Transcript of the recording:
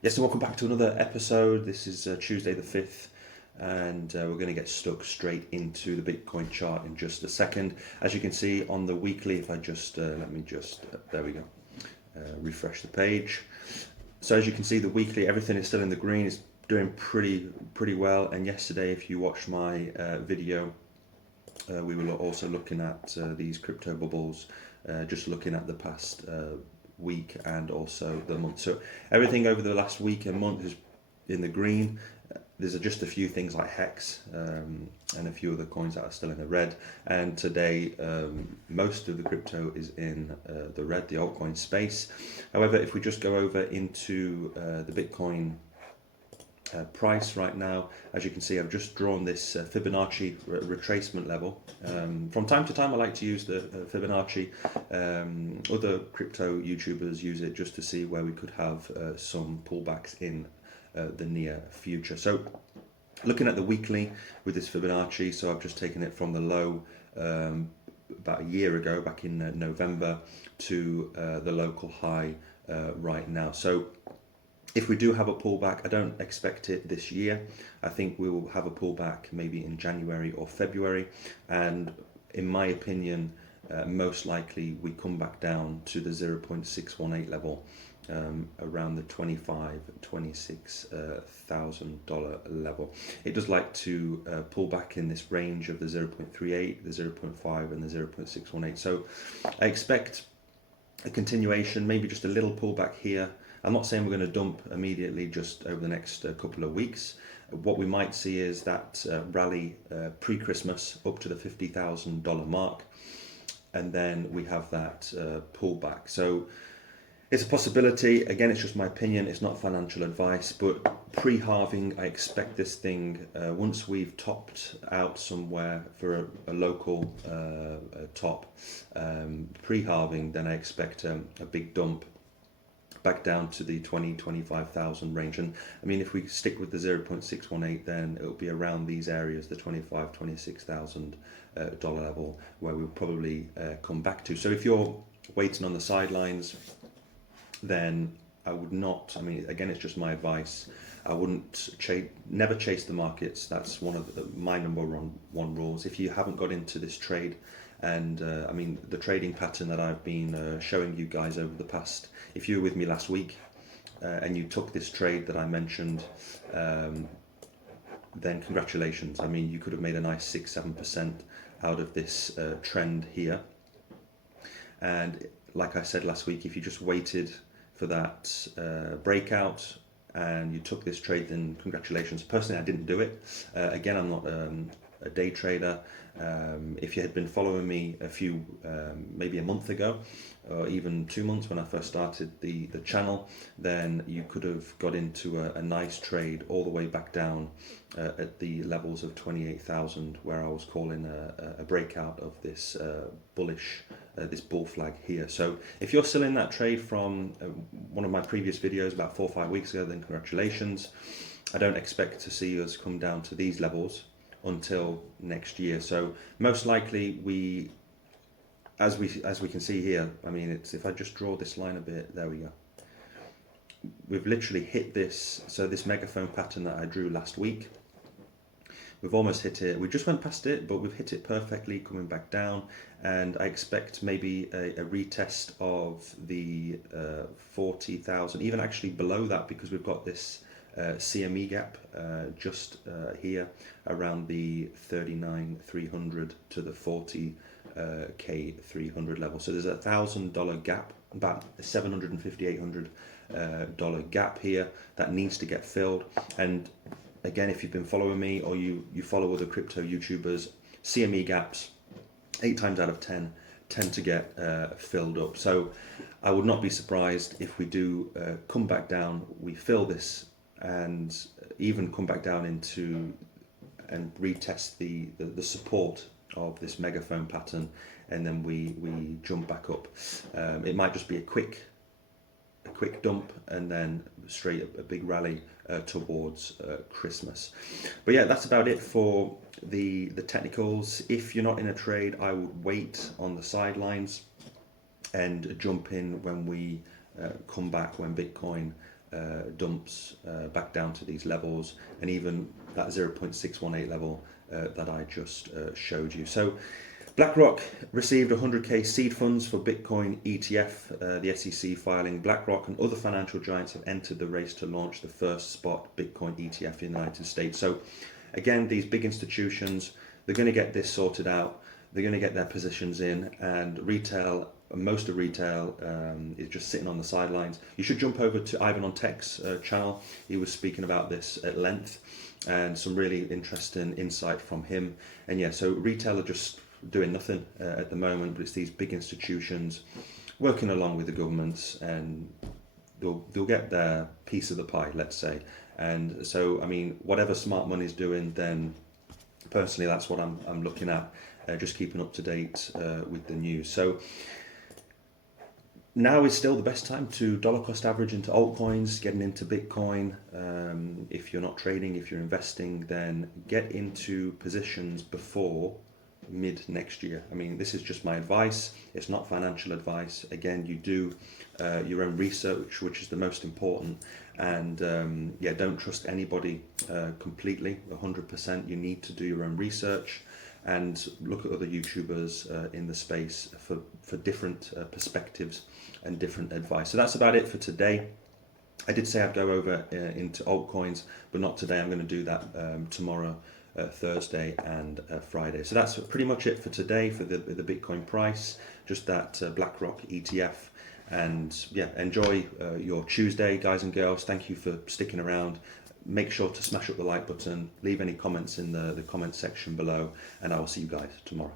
Yes, so welcome back to another episode. This is Tuesday the 5th, and we're going to get stuck straight into the Bitcoin chart in just a second. As you can see on the weekly, if I just, there we go, refresh the page. So as you can see, the weekly, everything is still in the green. It's doing pretty well. And yesterday, if you watched my video, we were also looking at these crypto bubbles, just looking at the past week and also the month. So everything over the last week and month is in the green. There's just a few things like Hex and a few other coins that are still in the red. And today, most of the crypto is in the red, the altcoin space. However, if we just go over into the Bitcoin price right now, as you can see, I've just drawn this Fibonacci retracement level. From time to time I like to use the Fibonacci. Other crypto YouTubers use it just to see where we could have some pullbacks in the near future. So looking at the weekly with this Fibonacci, so I've just taken it from the low about a year ago, back in November, to the local high right now. So if we do have a pullback, I don't expect it this year. I think we will have a pullback maybe in January or February. And in my opinion, most likely we come back down to the 0.618 level, around the $26,000 level. It does like to pull back in this range of the 0.38, the 0.5 and the 0.618. So I expect a continuation, maybe just a little pullback here. I'm not saying we're going to dump immediately just over the next couple of weeks. What we might see is that rally pre-Christmas up to the $50,000 mark, and then we have that pullback. So it's a possibility. Again, it's just my opinion. It's not financial advice, but pre-halving, I expect this thing, once we've topped out somewhere for a local top, pre-halving, then I expect a big dump back down to the 25,000 range. And I mean, if we stick with the 0.618, then it'll be around these areas, the $26,000 level, where we'll probably come back to. So if you're waiting on the sidelines, then I would not, I mean, again, it's just my advice. I wouldn't never chase the markets. That's one of my number one rules. If you haven't got into this trade, and I mean, the trading pattern that I've been showing you guys over the past, if you were with me last week and you took this trade that I mentioned, then congratulations. I mean, you could have made a nice 6-7% out of this trend here. And like I said last week, if you just waited for that breakout and you took this trade, then congratulations. Personally, I didn't do it. Again, I'm not a day trader. If you had been following me maybe a month ago, or even 2 months when I first started the channel, then you could have got into a nice trade all the way back down at the levels of 28,000, where I was calling a breakout of this bullish, this bull flag here. So if you're still in that trade from one of my previous videos about 4 or 5 weeks ago, then congratulations. I don't expect to see us come down to these levels until next year. So most likely as we can see here, I mean, it's, if I just draw this line a bit, there we go. We've literally hit this, so this megaphone pattern that I drew last week, we've almost hit it. We just went past it, but we've hit it perfectly, coming back down. And I expect maybe a retest of the 40,000, even actually below that, because we've got this CME gap just here around the 39,300 to the 40K300 level. So there's a $1,000 gap, about a $750-800 gap here that needs to get filled. And again, if you've been following me or you follow other crypto YouTubers, CME gaps 8 times out of 10 tend to get filled up. So I would not be surprised if we do come back down, we fill this, and even come back down into and retest the support of this megaphone pattern, and then we jump back up. It might just be a quick dump and then straight a big rally towards Christmas. But yeah, that's about it for the technicals. If you're not in a trade, I would wait on the sidelines and jump in when we come back, when Bitcoin dumps back down to these levels, and even that 0.618 level that I just showed you. So BlackRock received 100k seed funds for Bitcoin ETF, the SEC filing. BlackRock and other financial giants have entered the race to launch the first spot Bitcoin ETF in the United States. So again, these big institutions, they're going to get this sorted out. They're going to get their positions in, and retail, most of retail is just sitting on the sidelines. You should jump over to Ivan on Tech's channel. He was speaking about this at length, and some really interesting insight from him. And yeah, so retail are just doing nothing at the moment, but it's these big institutions working along with the governments, and they'll get their piece of the pie, let's say. And so, I mean, whatever smart money is doing, then personally, that's what I'm looking at. Just keeping up to date with the news. So now is still the best time to dollar cost average into altcoins, getting into Bitcoin. If you're not trading, if you're investing, then get into positions before mid next year. I mean, this is just my advice. It's not financial advice. Again, you do your own research, which is the most important. And yeah, don't trust anybody completely, 100%. You need to do your own research and look at other YouTubers in the space for different perspectives and different advice. So that's about it for today. I did say I'd go over into altcoins, but not today. I'm going to do that tomorrow, Thursday and Friday. So that's pretty much it for today for the Bitcoin price, just that BlackRock ETF. And yeah, enjoy your Tuesday, guys and girls. Thank you for sticking around. Make sure to smash up the like button, leave any comments in the comment section below, and I will see you guys tomorrow.